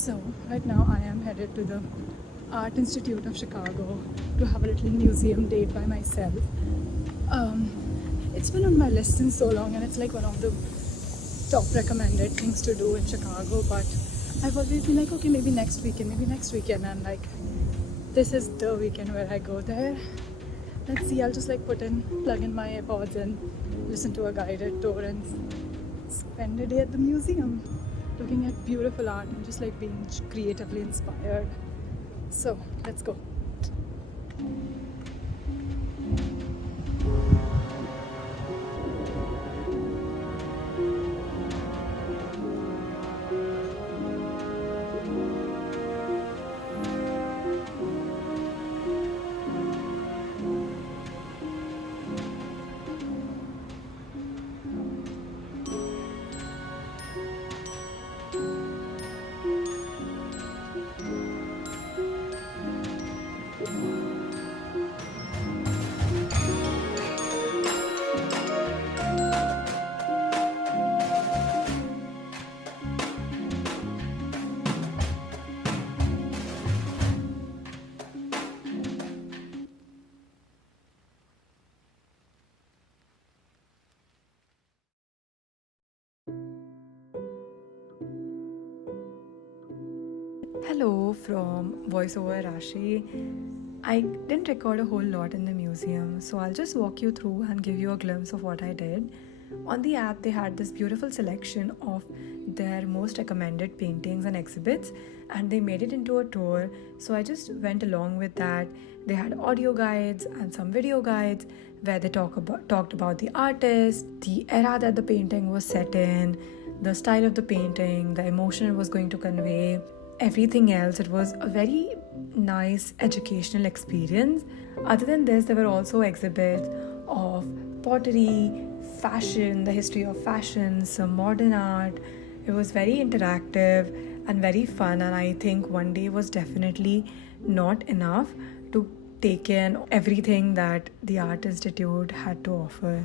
So, right now I am headed to the Art Institute of Chicago to have a little museum date by myself. It's been on my list since so long, and it's like one of the top recommended things to do in Chicago. But I've always been like, okay, maybe next weekend, and like, this is the weekend where I go there. Let's see, I'll just like plug in my AirPods and listen to a guided tour and spend a day at the museum looking at beautiful art and just like being creatively inspired. So let's go. Hello from voiceover Rashi. I didn't record a whole lot in the museum, so I'll just walk you through and give you a glimpse of what I did. On the app, they had this beautiful selection of their most recommended paintings and exhibits, and they made it into a tour. So I just went along with that. They had audio guides and some video guides where they talked about the artist, the era that the painting was set in, the style of the painting, the emotion it was going to convey. Everything else. It was a very nice educational experience. Other than this, there were also exhibits of pottery, fashion, the history of fashion, some modern art. It was very interactive and very fun, and I think one day was definitely not enough to take in everything that the Art Institute had to offer.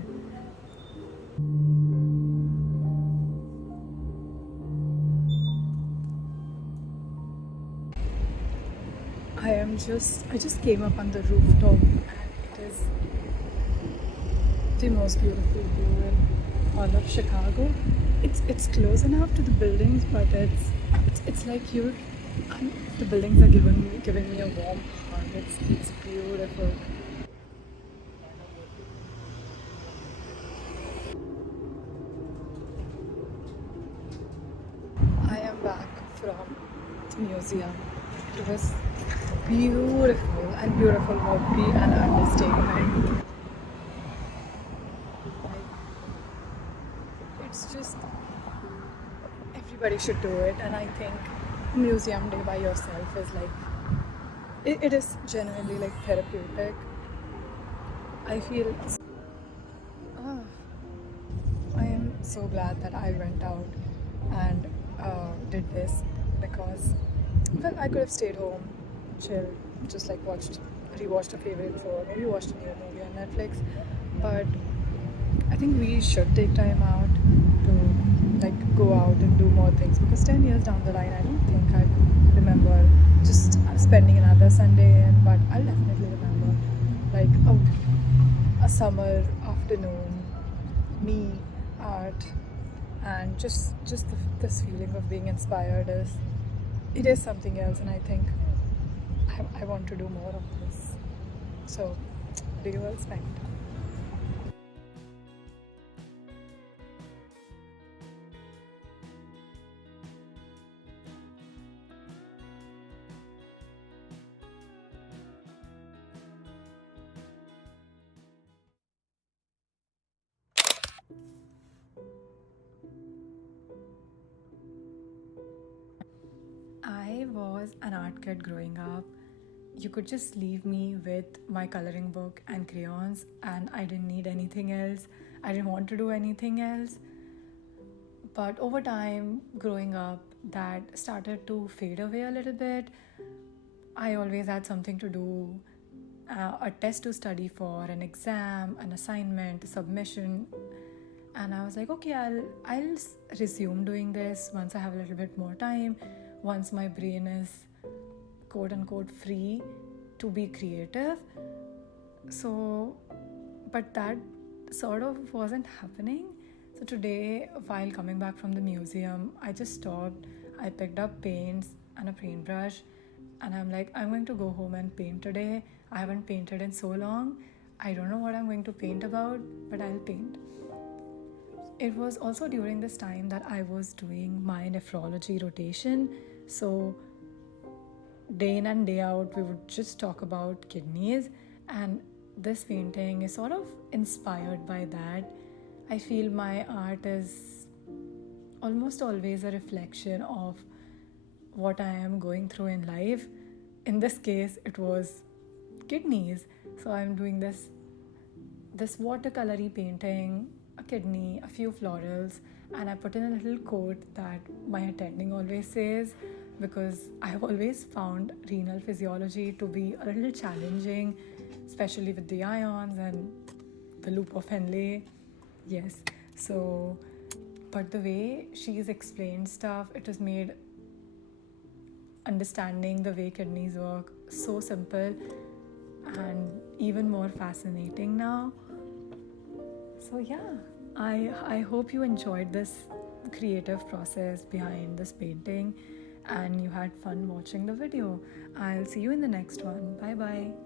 I just came up on the rooftop, and it is the most beautiful view in all of Chicago. It's close enough to the buildings, but it's like the buildings are giving me a warm hug. It's beautiful. I am back from the museum. It was beautiful, and beautiful would be an understatement. It's just, everybody should do it, and I think museum day by yourself is like, it is genuinely like therapeutic. I feel I am so glad that I went out and did this, because well, I could have stayed home, chill, just like rewatched a favorite show, or maybe watched a new movie on Netflix. But I think we should take time out to like go out and do more things, because 10 years down the line, I don't think I remember just spending another Sunday in, but I'll definitely remember like a summer afternoon, me, art, and just this feeling of being inspired it is something else, and I think I want to do more of this. So, do you expect? I was an art kid growing up. You could just leave me with my coloring book and crayons, and I didn't need anything else. I didn't want to do anything else. But over time, growing up, that started to fade away a little bit. I always had something to do, a test to study for, an exam, an assignment, a submission. And I was like, okay, I'll resume doing this once I have a little bit more time, once my brain is quote unquote free to be creative. So, but that sort of wasn't happening. So today, while coming back from the museum, I just stopped. I picked up paints and a paintbrush, and I'm like, I'm going to go home and paint today. I haven't painted in so long. I don't know what I'm going to paint about, but I'll paint. It was also during this time that I was doing my nephrology rotation. So day in and day out, we would just talk about kidneys, and this painting is sort of inspired by that. I feel my art is almost always a reflection of what I am going through in life. In this case, it was kidneys. So I'm doing this watercolory painting, a kidney, a few florals, and I put in a little quote that my attending always says, because I've always found renal physiology to be a little challenging, especially with the ions and the loop of Henle. Yes, so, but the way she's explained stuff, it has made understanding the way kidneys work so simple and even more fascinating now. So yeah, I hope you enjoyed this creative process behind this painting and you had fun watching the video. I'll see you in the next one. Bye bye.